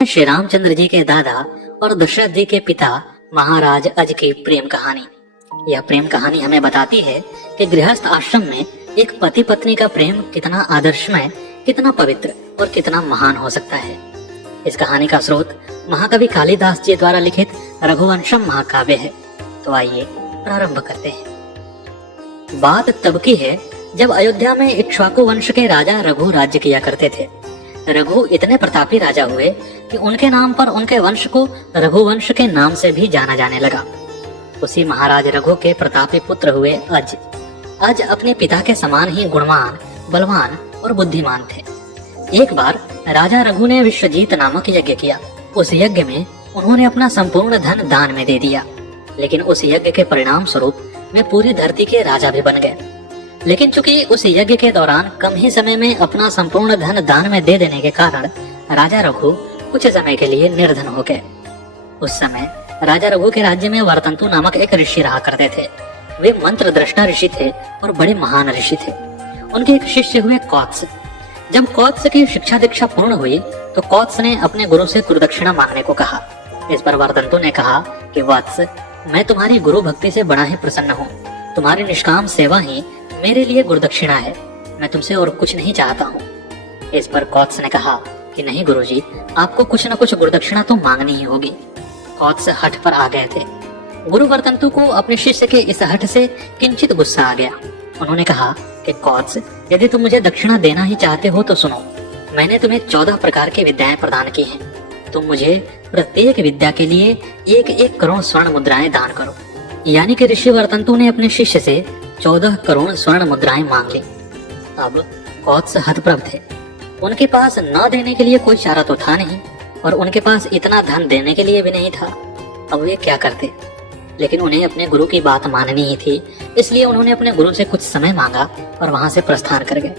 श्री रामचंद्र जी के दादा और दशरथ जी के पिता महाराज अज की प्रेम कहानी। यह प्रेम कहानी हमें बताती है कि गृहस्थ आश्रम में एक पति पत्नी का प्रेम कितना आदर्शमय, कितना पवित्र और कितना महान हो सकता है। इस कहानी का स्रोत महाकवि कालिदास जी द्वारा लिखित रघुवंशम महाकाव्य है। तो आइए प्रारंभ करते हैं। बात तब की है जब अयोध्या में इक्ष्वाकु वंश के राजा रघु राज्य किया करते थे। रघु इतने प्रतापी राजा हुए कि उनके नाम पर उनके वंश को रघुवंश के नाम से भी जाना जाने लगा। उसी महाराज रघु के प्रतापी पुत्र हुए अज। अज अपने पिता के समान ही गुणवान, बलवान और बुद्धिमान थे। एक बार राजा रघु ने विश्वजीत नामक यज्ञ किया। उस यज्ञ में उन्होंने अपना संपूर्ण धन दान में दे दिया, लेकिन उस यज्ञ के परिणाम स्वरूप वे पूरी धरती के राजा भी बन गए। लेकिन चूंकि उस यज्ञ के दौरान कम ही समय में अपना संपूर्ण धन दान में दे देने के कारण राजा रघु कुछ समय के लिए निर्धन हो गए। उस समय राजा रघु के राज्य में वर्तंतु नामक एक ऋषि रहा करते थे। वे मंत्र दृष्टा ऋषि थे और बड़े महान ऋषि थे। उनके एक शिष्य हुए कौत्स। जब कौत्स की शिक्षा दीक्षा पूर्ण हुई तो कौत्स ने अपने गुरु से गुरुदक्षिणा मांगने को कहा। इस पर वर्तंतु ने कहा कि वत्स, मैं तुम्हारी गुरु भक्ति से बड़ा ही प्रसन्न हूँ। तुम्हारी निष्काम सेवा ही मेरे लिए गुरुदक्षिणा है। मैं तुमसे और कुछ नहीं चाहता हूँ। इस पर कौत्स ने कहा कि नहीं गुरुजी, आपको कुछ न कुछ गुरुदक्षिणा तो मांगनी ही होगी। कौत्स हठ पर आ गए थे। गुरु वर्तंतु को अपने शिष्य के इस हठ से किंचित गुस्सा आ गया। उन्होंने कहा कि कौत्स, यदि तुम मुझे दक्षिणा देना ही चाहते हो तो सुनो, मैंने तुम्हें 14 प्रकार की विद्याएं प्रदान की हैं। तुम मुझे प्रत्येक विद्या के लिए 1-1 करोड़ स्वर्ण मुद्राएं दान करो। यानी कि ऋषि वर्तंतु ने अपने शिष्य से 14 करोड़ स्वर्ण मुद्राएं मांग ली। अब कौत्स हतप्रभ थे। उनके पास न देने के लिए कोई चारा तो था नहीं और उनके पास इतना धन देने के लिए भी नहीं था। अब वे क्या करते? लेकिन उन्हें अपने गुरु की बात माननी ही थी, इसलिए उन्होंने अपने गुरु से कुछ समय मांगा और वहां से प्रस्थान कर गए।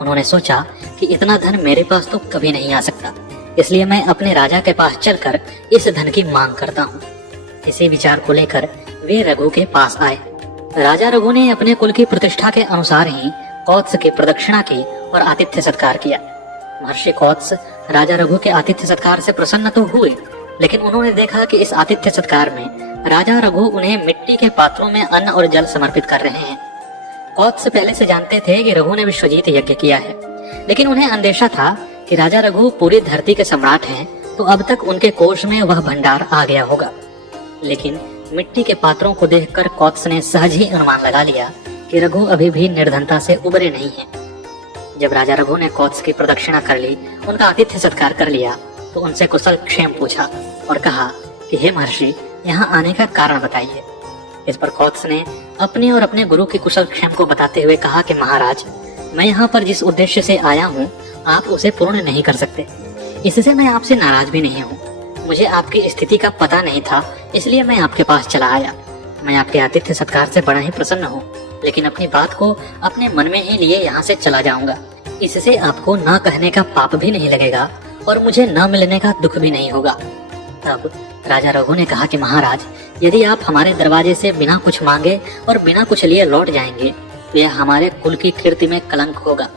उन्होंने सोचा कि इतना धन मेरे पास तो कभी नहीं आ सकता, इसलिए मैं अपने राजा के पास चलकर इस धन की मांग करता हूँ। इसी विचार को लेकर वे रघु के पास आए। राजा रघु ने अपने कुल की प्रतिष्ठा के अनुसार ही कौत्स की प्रदक्षिणा की और आतिथ्य सत्कार किया। महर्षि कौत्स राजा रघु के आतिथ्य सत्कार से प्रसन्न तो हुए, लेकिन उन्होंने देखा कि इस आतिथ्य सत्कार में राजा रघु उन्हें मिट्टी के पात्रों में अन्न और जल समर्पित कर रहे हैं। कौत्स पहले से जानते थे कि रघु ने विश्वजीत यज्ञ किया है, लेकिन उन्हें अंदेशा था कि राजा रघु पूरी धरती के सम्राट हैं, तो अब तक उनके कोष में वह भंडार आ गया होगा। लेकिन मिट्टी के पात्रों को देखकर कौत्स ने सहज ही अनुमान लगा लिया कि रघु अभी भी निर्धनता से उबरे नहीं हैं। जब राजा रघु ने कौत्स की प्रदक्षिणा कर ली, उनका आतिथ्य सत्कार कर लिया, तो उनसे कुशल क्षेम पूछा और कहा कि हे महर्षि, यहाँ आने का कारण बताइए। इस पर कौत्स ने अपने और अपने गुरु की कुशल क्षेम को बताते हुए कहा कि महाराज, मैं यहाँ पर जिस उद्देश्य से आया हूँ आप उसे पूर्ण नहीं कर सकते। इससे मैं आपसे नाराज भी नहीं हूँ। मुझे आपकी स्थिति का पता नहीं था, इसलिए मैं आपके पास चला आया। मैं आपके आतिथ्य सत्कार से बड़ा ही प्रसन्न हूँ, लेकिन अपनी बात को अपने मन में ही लिए यहाँ से चला जाऊंगा। इससे आपको न कहने का पाप भी नहीं लगेगा और मुझे न मिलने का दुख भी नहीं होगा। तब राजा रघु ने कहा कि महाराज, यदि आप हमारे दरवाजे से बिना कुछ मांगे और बिना कुछ लिए लौट जाएंगे तो यह हमारे कुल की कीर्ति में कलंक होगा।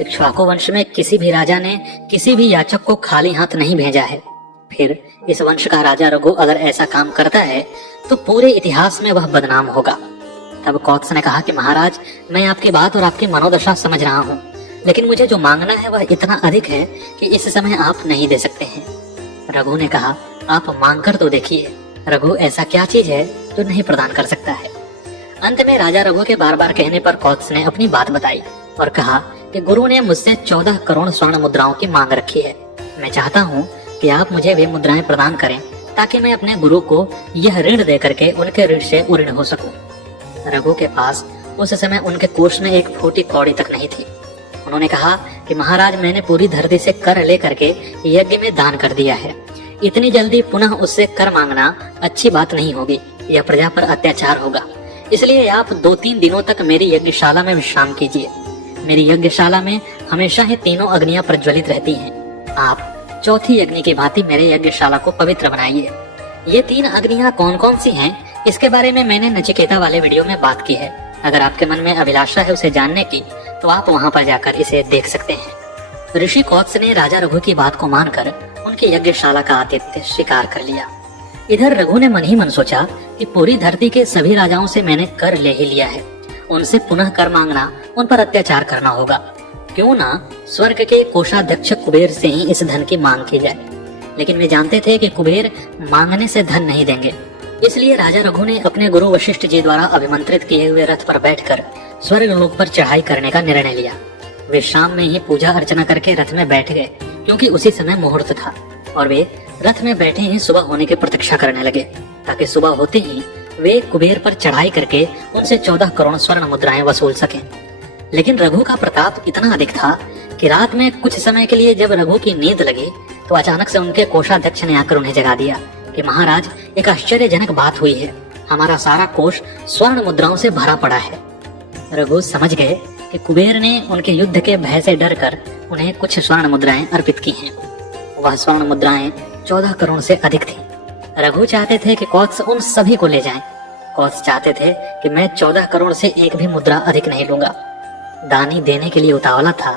इक्ष्वाकु वंश में किसी भी राजा ने किसी भी याचक को खाली हाथ नहीं भेजा है। फिर इस वंश का राजा रघु अगर ऐसा काम करता है तो पूरे इतिहास में वह बदनाम होगा। तब कौत्स ने कहा कि महाराज, मैं आपकी बात और आपकी मनोदशा समझ रहा हूँ, लेकिन मुझे जो मांगना है वह इतना अधिक है कि इस समय आप नहीं दे सकते हैं। रघु ने कहा, आप मांग कर तो देखिए। रघु ऐसा क्या चीज है जो नहीं प्रदान कर सकता है? अंत में राजा रघु के बार बार कहने पर कौत्स ने अपनी बात बताई और कहा कि गुरु ने मुझसे 14 करोड़ स्वर्ण मुद्राओं की मांग रखी है। मैं चाहता हूँ कि आप मुझे वे मुद्राएं प्रदान करें ताकि मैं अपने गुरु को यह ऋण दे करके उनके ऋण से उऋण हो सकूं। रघु के पास उस समय उनके कोष में एक फूटी कौड़ी तक नहीं थी। उन्होंने कहा कि महाराज, मैंने पूरी धरती से कर ले करके यज्ञ में दान कर दिया है। इतनी जल्दी पुनः उससे कर मांगना अच्छी बात नहीं होगी, यह प्रजा पर अत्याचार होगा। इसलिए आप 2-3 दिनों तक मेरी यज्ञशाला में विश्राम कीजिए। मेरी यज्ञशाला में हमेशा ही 3 अग्नियां प्रज्वलित रहती हैं। आप चौथी अग्नि की भांति मेरे यज्ञशाला को पवित्र बनाइए। ये 3 अग्नियां कौन कौन सी हैं, इसके बारे में मैंने नचिकेता वाले वीडियो में बात की है। अगर आपके मन में अभिलाषा है उसे जानने की तो आप वहां पर जाकर इसे देख सकते हैं। ऋषि कौत्स ने राजा रघु की बात को मानकर उनकी यज्ञशाला का आतिथ्य स्वीकार कर लिया। इधर रघु ने मन ही मन सोचा कि पूरी धरती के सभी राजाओं से मैंने कर ले ही लिया है, उनसे पुनः कर मांगना, उन पर अत्याचार करना होगा। क्यों ना स्वर्ग के कोषाध्यक्ष कुबेर से ही इस धन की मांग की जाए। लेकिन वे जानते थे कि कुबेर मांगने से धन नहीं देंगे, इसलिए राजा रघु ने अपने गुरु वशिष्ठ जी द्वारा अभिमंत्रित किए हुए रथ पर बैठकर स्वर्ग लोक पर चढ़ाई करने का निर्णय लिया। वे शाम में ही पूजा अर्चना करके रथ में बैठ गए, क्योंकि उसी समय मुहूर्त था, और वे रथ में बैठे ही सुबह होने की प्रतीक्षा करने लगे, ताकि सुबह होते ही वे कुबेर पर चढ़ाई करके उनसे 14 करोड़ स्वर्ण मुद्राएं वसूल सकें। लेकिन रघु का प्रताप इतना अधिक था कि रात में कुछ समय के लिए जब रघु की नींद लगी तो अचानक से उनके कोषाध्यक्ष ने आकर उन्हें जगा दिया कि महाराज, एक आश्चर्यजनक बात हुई है, हमारा सारा कोष स्वर्ण मुद्राओं से भरा पड़ा है। रघु समझ गए कि कुबेर ने उनके युद्ध के भय से डर कर उन्हें कुछ स्वर्ण मुद्राएं अर्पित की हैं। वह स्वर्ण मुद्राएं 14 करोड़ से अधिक थी। रघु चाहते थे कि कौत्स उन सभी को ले जाएं। कौत्स चाहते थे कि मैं 14 करोड़ से एक भी मुद्रा अधिक नहीं लूंगा। दानी देने के लिए उतावला था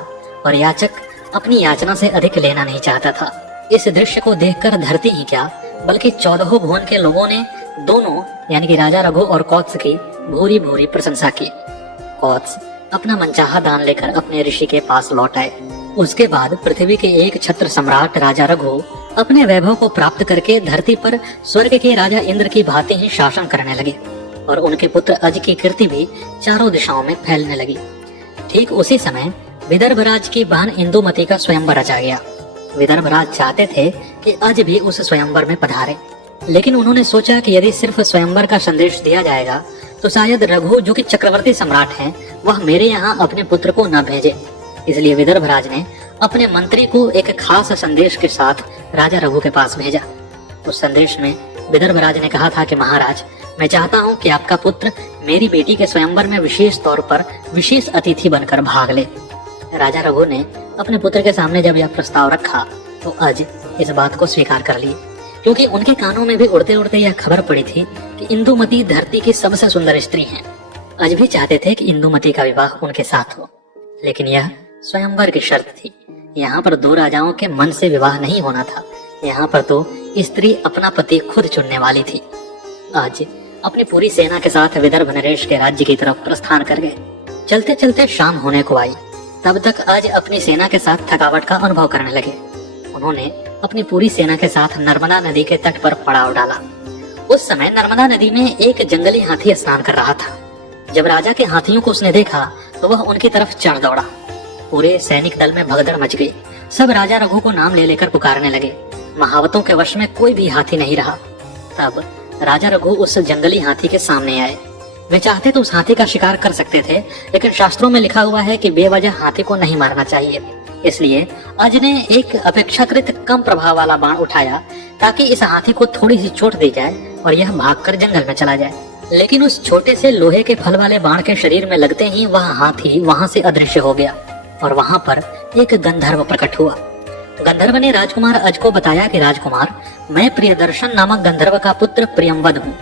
और याचक अपनी याचना से अधिक लेना नहीं चाहता था। इस दृश्य को देखकर धरती ही क्या बल्कि 14 भुवन के लोगों ने दोनों यानी कि राजा रघु और कौत्स की भूरी भूरी प्रशंसा की। कौत्स अपना मनचाहा दान लेकर अपने ऋषि के पास लौट आए। उसके बाद पृथ्वी के एक छत्र सम्राट राजा रघु अपने वैभव को प्राप्त करके धरती पर स्वर्ग के राजा इंद्र की भांति ही शासन करने लगे, और उनके पुत्र अज की कीर्ति भी चारों दिशाओं में फैलने लगी। ठीक उसी समय विदर्भराज की बहन इंदुमती का स्वयंवर रचा गया। विदर्भराज चाहते थे कि अज भी उस स्वयंवर में पधारे, लेकिन उन्होंने सोचा कि यदि सिर्फ स्वयंवर का संदेश दिया जाएगा तो शायद रघु, जो कि चक्रवर्ती सम्राट हैं, वह मेरे यहाँ अपने पुत्र को न भेजे। इसलिए विदर्भराज ने अपने मंत्री को एक खास संदेश के साथ राजा रघु के पास भेजा। उस संदेश में विदर्भराज ने कहा था कि महाराज, मैं चाहता हूँ कि आपका पुत्र मेरी बेटी के स्वयंवर में विशेष तौर पर विशेष अतिथि बनकर भाग ले। राजा रघु ने अपने पुत्र के सामने जब यह प्रस्ताव रखा तो अज इस बात को स्वीकार कर लिए, क्योंकि उनके कानों में भी उड़ते उड़ते यह खबर पड़ी थी कि इंदुमती धरती की सबसे सुंदर स्त्री हैं। अज भी चाहते थे कि इंदुमती का विवाह उनके साथ हो, लेकिन यह स्वयंवर की शर्त थी। यहाँ पर दो राजाओं के मन से विवाह नहीं होना था, यहाँ पर तो स्त्री अपना पति खुद चुनने वाली थी। आज अपनी पूरी सेना के साथ विदर्भ नरेश के राज्य की तरफ प्रस्थान कर गए। चलते चलते शाम होने को आई, तब तक आज अपनी सेना के साथ थकावट का अनुभव करने लगे। उन्होंने अपनी पूरी सेना के साथ नर्मदा नदी के तट पर पड़ाव डाला। उस समय नर्मदा नदी में एक जंगली हाथी स्नान कर रहा था। जब राजा के हाथियों को उसने देखा तो वह उनकी तरफ चढ़ दौड़ा। पूरे सैनिक दल में भगदड़ मच गई। सब राजा रघु को नाम ले लेकर पुकारने लगे। महावतों के वश में कोई भी हाथी नहीं रहा। तब राजा रघु उस जंगली हाथी के सामने आए। वे चाहते तो उस हाथी का शिकार कर सकते थे, लेकिन शास्त्रों में लिखा हुआ है कि बेवजह हाथी को नहीं मारना चाहिए। इसलिए अज ने एक अपेक्षाकृत कम प्रभाव वाला बाण उठाया ताकि इस हाथी को थोड़ी सी चोट दी जाए और यह भागकर जंगल में चला जाए। लेकिन उस छोटे से लोहे के फल वाले बाण के शरीर में लगते ही वह हाथी वहां से अदृश्य हो गया और वहां पर एक गंधर्व प्रकट हुआ। गंधर्व ने राजकुमार अज को बताया कि राजकुमार, मैं प्रियदर्शन नामक गंधर्व का पुत्र प्रियंवद हूँ।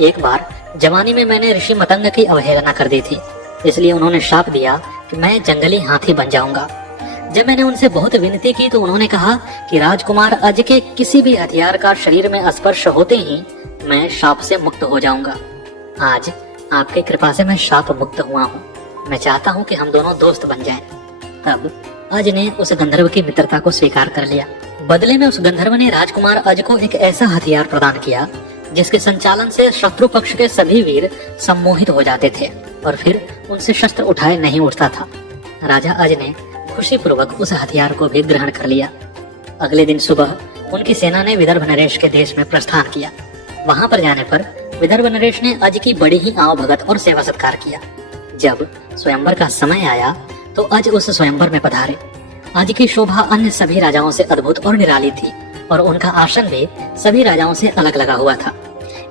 एक बार जवानी में मैंने ऋषि मतंग की अवहेलना कर दी थी, इसलिए उन्होंने शाप दिया कि मैं जंगली हाथी बन जाऊंगा। जब मैंने उनसे बहुत विनती की तो उन्होंने कहा कि राजकुमार अज के किसी भी हथियार का शरीर में स्पर्श होते ही मैं शाप से मुक्त हो जाऊंगा। आज आपकी कृपा से मैं शाप मुक्त हुआ हूँ। मैं चाहता हूँ कि हम दोनों दोस्त बन जाएं। तब अज ने उस गंधर्व की मित्रता को स्वीकार कर लिया। बदले में उस गंधर्व ने राजकुमार अज को एक ऐसा हथियार प्रदान किया जिसके संचालन से शत्रु पक्ष के सभी वीर सम्मोहित हो जाते थे और फिर उनसे शस्त्र उठाए नहीं उठता था। राजा अज ने खुशी पूर्वक उस हथियार को भी ग्रहण कर लिया। अगले दिन सुबह उनकी सेना ने विदर्भ नरेश के देश में प्रस्थान किया। वहां पर जाने पर विदर्भ नरेश ने अज की बड़ी ही आवभगत और सेवा सत्कार किया। जब स्वयंवर का समय आया तो अज उस स्वयंवर में पधारे। अज की शोभा अन्य सभी राजाओं से अद्भुत और निराली थी और उनका आसन भी सभी राजाओं से अलग लगा हुआ था।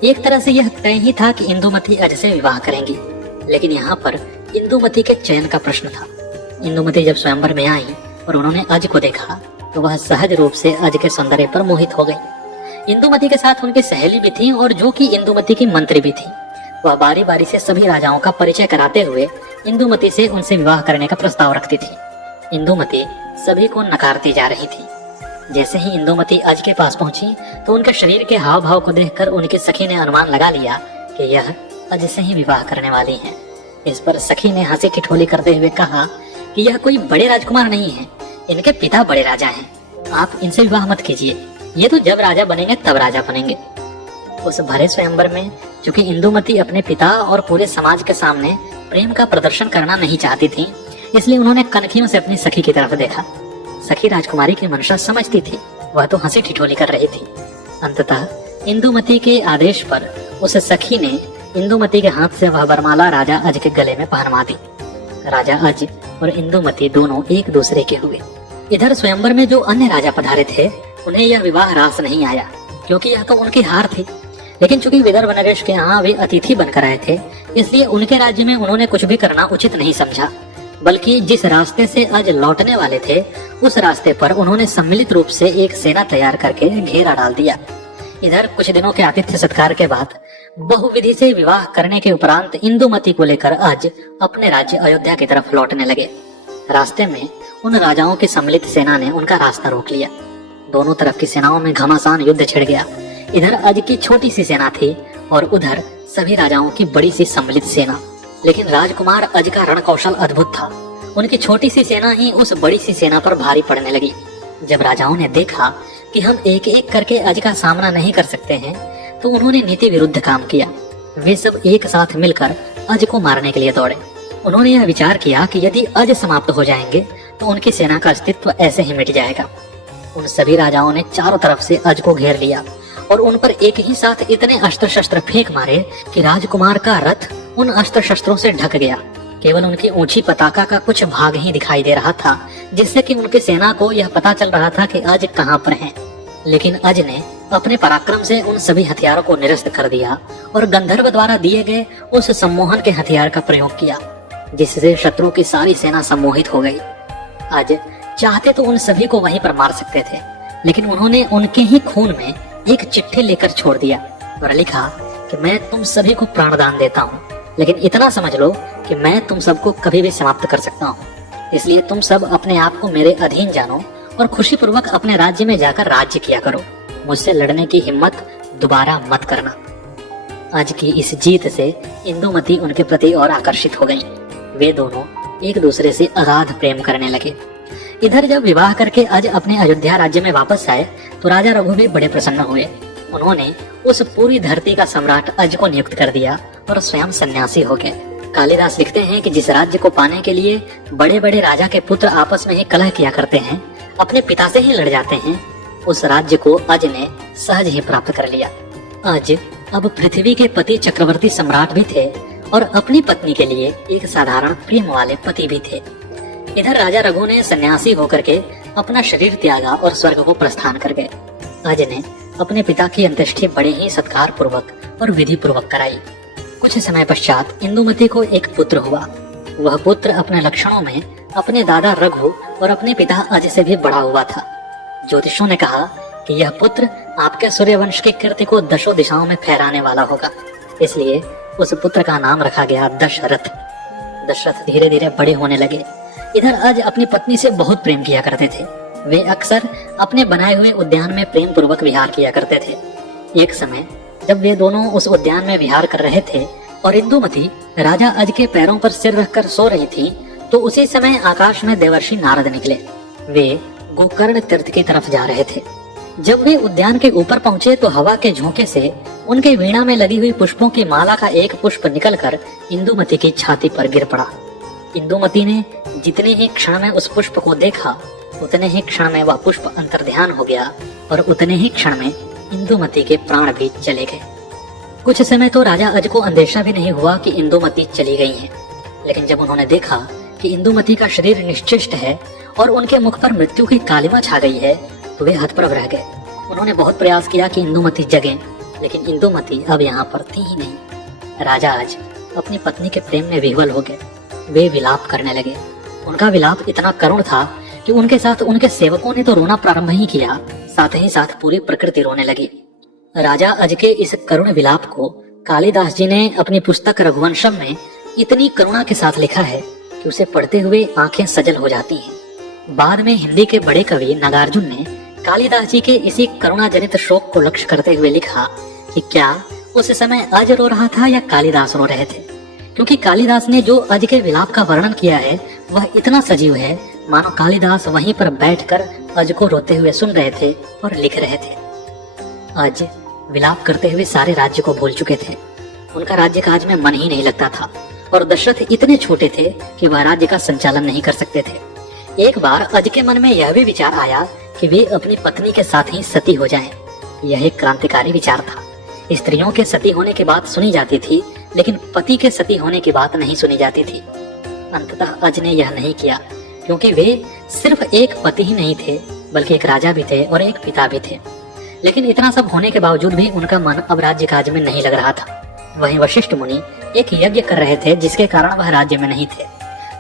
एक तरह से यह तय ही था कि इंदुमती अज से विवाह करेंगी, लेकिन यहाँ पर इंदुमती के चयन का प्रश्न था। इंदुमती जब स्वयंवर में आई और उन्होंने अज को देखा तो वह सहज रूप से अज के सौंदर्य पर मोहित हो गई। इंदुमती के साथ उनकी सहेली भी थी और जो कि इंदुमती की मंत्री भी थी। वह बारी बारी से सभी राजाओं का परिचय कराते हुए इंदुमती से उनसे विवाह करने का प्रस्ताव रखती थी। इंदुमती सभी को नकारती जा रही थी। जैसे ही इंदुमती अज के पास पहुंची तो उनके शरीर के हाव भाव को देखकर उनकी सखी ने अनुमान लगा लिया कि यह अज से ही विवाह करने वाली हैं। इस पर सखी ने हंसी ठिठोली करते हुए कहा कि यह कोई बड़े राजकुमार नहीं है, इनके पिता बड़े राजा हैं, आप इनसे विवाह मत कीजिए, ये तो जब राजा बनेंगे तब राजा बनेंगे। उस भरे स्वयंवर में चूंकि इंदुमती अपने पिता और पूरे समाज के सामने प्रेम का प्रदर्शन करना नहीं चाहती थी, इसलिए उन्होंने कनखियों से अपनी सखी की तरफ देखा। सखी राजकुमारी की मंशा समझती थी, वह तो हंसी ठिठोली कर रही थी। अंततः इंदुमती के आदेश पर उस सखी ने इंदुमती के हाथ से वह वरमाला राजा अज के गले में पहनवा दी। राजा अज और इंदुमती दोनों एक दूसरे के हुए। इधर स्वयंवर में जो अन्य राजा पधारे थे उन्हें यह विवाह रास नहीं आया, क्योंकि यह तो उनकी हार थी। लेकिन चूंकि विदर्भ नरेश के यहाँ वे अतिथि बनकर आए थे, इसलिए उनके राज्य में उन्होंने कुछ भी करना उचित नहीं समझा, बल्कि जिस रास्ते से आज लौटने वाले थे उस रास्ते पर उन्होंने सम्मिलित रूप से एक सेना तैयार करके घेरा डाल दिया। इधर कुछ दिनों के आतिथ्य सत्कार के बाद बहुविधि से विवाह करने के उपरांत इंदुमती को लेकर आज अपने राज्य अयोध्या की तरफ लौटने लगे। रास्ते में उन राजाओं की सम्मिलित सेना ने उनका रास्ता रोक लिया। दोनों तरफ की सेनाओं में घमासान युद्ध छिड़ गया। इधर अज की छोटी सी सेना थी और उधर सभी राजाओं की बड़ी सी सम्मिलित सेना। लेकिन राजकुमार अज का रण कौशल अद्भुत था। उनकी छोटी सी सेना ही उस बड़ी सी सेना पर भारी पड़ने लगी। जब राजाओं ने देखा कि हम एक एक करके अज का सामना नहीं कर सकते हैं, तो उन्होंने नीति विरुद्ध काम किया। वे सब एक साथ मिलकर अज को मारने के लिए दौड़े। उन्होंने यह विचार किया कि यदि अज समाप्त हो जाएंगे तो उनकी सेना का अस्तित्व ऐसे ही मिट जाएगा। उन सभी राजाओं ने चारों तरफ से अज को घेर लिया और उन पर एक ही साथ इतने अस्त्र शस्त्र फेंक मारे कि राजकुमार का रथ उन अस्त्र शस्त्रों से ढक गया। केवल उनकी ऊंची पताका का कुछ भाग ही दिखाई दे रहा था, जिससे कि उनकी सेना को यह पता चल रहा था कि अज कहां पर हैं। लेकिन अज ने अपने पराक्रम से उन सभी हथियारों को निरस्त कर दिया और गंधर्व द्वारा दिए गए उस सम्मोहन के हथियार का प्रयोग किया, जिससे शत्रु की सारी सेना सम्मोहित हो गई। अज चाहते तो उन सभी को वहीं पर मार सकते थे, लेकिन उन्होंने उनके ही खून में एक चिट्ठी लेकर छोड़ दिया और लिखा कि मैं तुम सभी को प्राणदान देता हूँ, लेकिन इतना समझ लो कि मैं तुम सबको कभी भी समाप्त कर सकता हूँ। इसलिए तुम सब अपने आप को मेरे अधीन जानो और खुशी पूर्वक अपने राज्य में जाकर राज्य किया करो। मुझसे लड़ने की हिम्मत दोबारा मत करना। आज की इस जीत से इंदुमती उनके प्रति और आकर्षित हो गईं। वे दोनों एक दूसरे से अगाध प्रेम करने लगे। इधर जब विवाह करके आज अपने अयोध्या राज्य में वापस आए तो राजा रघु भी बड़े प्रसन्न हुए। उन्होंने उस पूरी धरती का सम्राट अज को नियुक्त कर दिया और स्वयं सन्यासी हो गए। कालिदास लिखते हैं कि जिस राज्य को पाने के लिए बड़े बड़े राजा के पुत्र आपस में ही कलह किया करते हैं, अपने पिता से ही लड़ जाते हैं, उस राज्य को अज ने सहज ही प्राप्त कर लिया। अज अब पृथ्वी के पति चक्रवर्ती सम्राट भी थे और अपनी पत्नी के लिए एक साधारण प्रेम वाले पति भी थे। इधर राजा रघु ने सन्यासी होकर के अपना शरीर त्यागा और स्वर्ग को प्रस्थान कर गए। अज ने अपने पिता की अंत्येष्टि बड़े ही सत्कार पूर्वक और विधि पूर्वक कराई। कुछ समय पश्चात इंदुमती को एक पुत्र हुआ। वह पुत्र अपने लक्षणों में अपने दादा रघु और अपने पिता अज से भी बड़ा हुआ था। ज्योतिषों ने कहा कि यह पुत्र आपके सूर्यवंश की कीर्ति को दशों दिशाओं में फहराने वाला होगा। इसलिए उस पुत्र का नाम रखा गया दशरथ। दशरथ धीरे धीरे बड़े होने लगे। इधर अज अपनी पत्नी से बहुत प्रेम किया करते थे। वे अक्सर अपने बनाए हुए उद्यान में प्रेम पूर्वक विहार किया करते थे। एक समय जब वे दोनों उस उद्यान में विहार कर रहे थे और इंदुमती राजा अज के पैरों पर सिर रखकर सो रही थी, तो उसी समय आकाश में देवर्षि नारद निकले। वे गोकर्ण तीर्थ की तरफ जा रहे थे। जब वे उद्यान के ऊपर पहुंचे तो हवा के झोंके से उनके वीणा में लगी हुई पुष्पों की माला का एक पुष्प निकलकर इंदुमती की छाती पर गिर पड़ा। इंदुमती ने जितने ही क्षण में उस पुष्प को देखा, उतने ही क्षण में वह पुष्प अंतर्ध्यान हो गया और उतने ही क्षण में इंदुमती के प्राण भी चले गए। कुछ समय तो राजा अज को अंदेशा भी नहीं हुआ कि इंदुमती चली गई हैं। लेकिन जब उन्होंने देखा कि इंदुमती का शरीर निश्चेष्ट है और उनके मुख पर मृत्यु की कालिमा छा गई है, तो वे हतप्रभ रह गए। उन्होंने बहुत प्रयास किया कि इंदुमती जगे, लेकिन इंदुमती अब यहाँ पर थी ही नहीं। राजा अज अपनी पत्नी के प्रेम में विह्वल हो गए। वे विलाप करने लगे। उनका विलाप इतना करुण था कि उनके साथ उनके सेवकों ने तो रोना प्रारंभ ही किया, साथ ही साथ पूरी प्रकृति रोने लगी। राजा अज के इस करुण विलाप को कालिदास जी ने अपनी पुस्तक रघुवंशम में इतनी करुणा के साथ लिखा है कि उसे पढ़ते हुए आंखें सजल हो जाती हैं। बाद में हिंदी के बड़े कवि नागार्जुन ने कालिदास जी के इसी करुणाजनित शोक को लक्ष्य करते हुए लिखा कि क्या उस समय अज रो रहा था या कालिदास रो रहे थे, क्योंकि कालिदास ने जो अज के विलाप का वर्णन किया है वह इतना सजीव है मानो कालिदास वहीं पर बैठकर अज को रोते हुए सुन रहे थे और लिख रहे थे। अज विलाप करते हुए सारे राज्य को भूल चुके थे, उनका राज्य काज में मन ही नहीं लगता था और दशरथ इतने छोटे थे कि वह राज्य का संचालन नहीं कर सकते थे। एक बार अज के मन में यह भी विचार आया कि वे अपनी पत्नी के साथ ही सती हो जाएं। यह एक क्रांतिकारी विचार था। स्त्रियों के सती होने की बात सुनी जाती थी, लेकिन पति के सती होने की बात नहीं सुनी जाती थी। अंततः अज ने यह नहीं किया, क्योंकि वे सिर्फ एक पति ही नहीं थे बल्कि एक राजा भी थे और एक पिता भी थे। लेकिन इतना सब होने के बावजूद भी उनका मन अब राज्य काज में नहीं लग रहा था। वहीं वशिष्ठ मुनि एक यज्ञ कर रहे थे जिसके कारण वह राज्य में नहीं थे।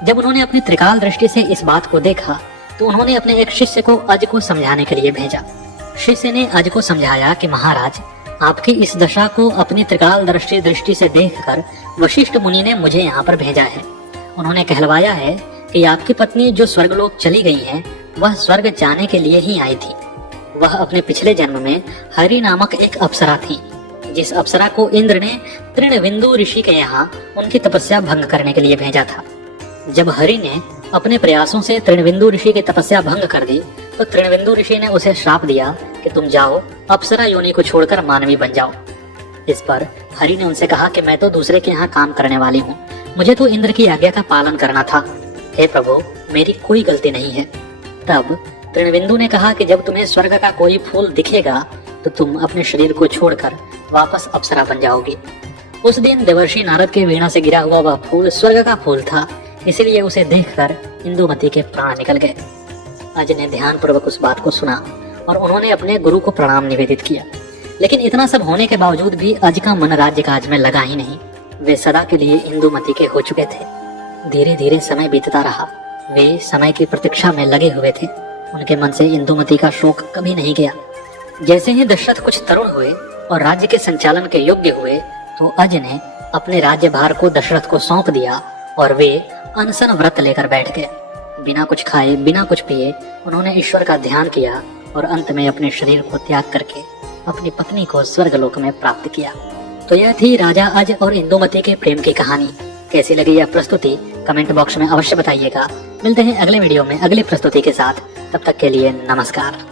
जब उन्होंने अपनी त्रिकाल दृष्टि से इस बात को देखा तो उन्होंने अपने एक शिष्य को अज को समझाने के लिए भेजा। शिष्य ने अज को समझाया कि महाराज, आपकी इस दशा को अपनी त्रिकाल दृष्टि से देखकर वशिष्ठ मुनि ने मुझे यहाँ पर भेजा है। उन्होंने कहलवाया है कि आपकी पत्नी जो स्वर्गलोक चली गई है वह स्वर्ग जाने के लिए ही आई थी। वह अपने पिछले जन्म में हरि नामक एक अप्सरा थी, जिस अप्सरा को इंद्र ने तृणविंदु ऋषि के यहाँ उनकी तपस्या भंग करने के लिए भेजा था। जब हरि ने अपने प्रयासों से तृणविंदु ऋषि की तपस्या भंग कर दी तो तृणविंदु ऋषि ने उसे श्राप दिया कि तुम जाओ अप्सरा योनि को छोड़कर मानवी बन जाओ। इस पर हरि ने उनसे कहा कि मैं तो दूसरे के यहाँ काम करने वाली हूँ, मुझे तो इंद्र की आज्ञा का पालन करना था। हे प्रभु, मेरी कोई गलती नहीं है। तब तृणविंदु ने कहा कि जब तुम्हें स्वर्ग का कोई फूल दिखेगा तो तुम अपने शरीर को छोड़कर वापस अप्सरा बन जाओगी। उस दिन देवर्षि नारद के वीणा से गिरा हुआ वह फूल स्वर्ग का फूल था, इसलिए उसे देखकर इंदुमती के प्राण निकल गए। अज ने ध्यान पूर्वक उस बात को सुना और उन्होंने अपने गुरु को प्रणाम निवेदित किया। लेकिन इतना सब होने के बावजूद भी अज का मन राज्य काज में लगा ही नहीं। वे सदा के लिए इंदुमती के हो चुके थे। धीरे धीरे समय बीतता रहा। वे समय की प्रतीक्षा में लगे हुए थे। उनके मन से इंदुमती का शोक कभी नहीं गया। जैसे ही दशरथ कुछ तरुण हुए और राज्य के संचालन के योग्य हुए तो अज ने अपने राज्य भार को दशरथ को सौंप दिया और वे अनशन व्रत लेकर बैठ गए। बिना कुछ खाए बिना कुछ पिए उन्होंने ईश्वर का ध्यान किया और अंत में अपने शरीर को त्याग करके अपनी पत्नी को स्वर्गलोक में प्राप्त किया। तो यह थी राजा अज और इंदुमती के प्रेम की कहानी। कैसी लगी यह प्रस्तुति कमेंट बॉक्स में अवश्य बताइएगा। मिलते हैं अगले वीडियो में अगली प्रस्तुति के साथ। तब तक के लिए नमस्कार।